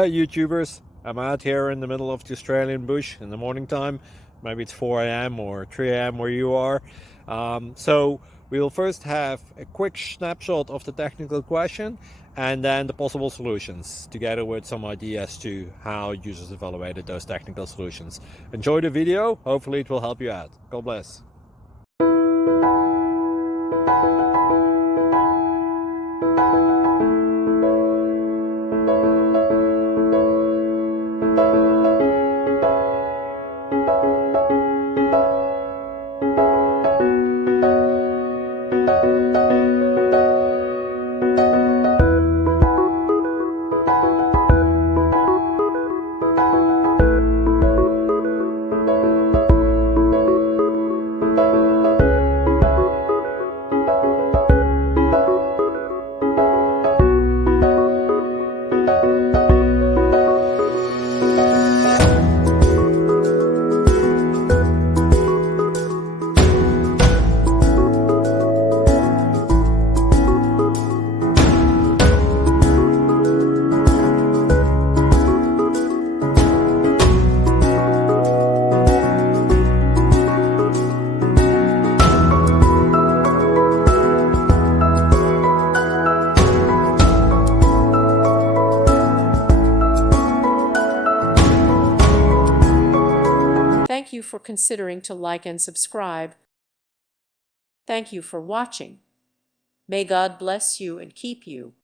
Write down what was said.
Hey YouTubers, I'm out here in the middle of the Australian bush in the morning time. Maybe it's 4 a.m. or 3 a.m. where you are. So we'll first have a quick snapshot of the technical question and then the possible solutions, together with some ideas to how users evaluated those technical solutions. Enjoy the video, hopefully it will help you out. God bless. Thank you for considering to like and subscribe. Thank you for watching. May God bless you and keep you.